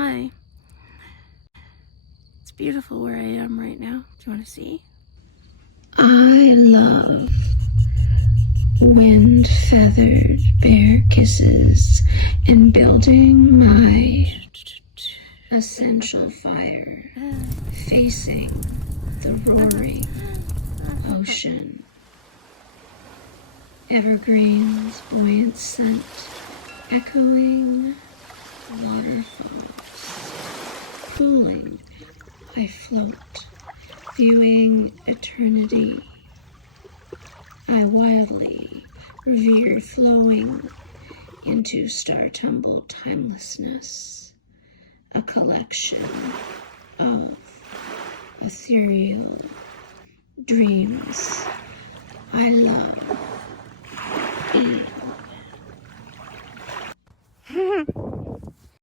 Hi. It's beautiful where I am right now. Do you want to see? I love wind-feathered bear kisses and building my essential fire facing the roaring ocean. Evergreens, buoyant scent, echoing waterfalls. Cooling, I float, viewing eternity. I wildly revere flowing into star-tumbled timelessness, a collection of ethereal dreams I love.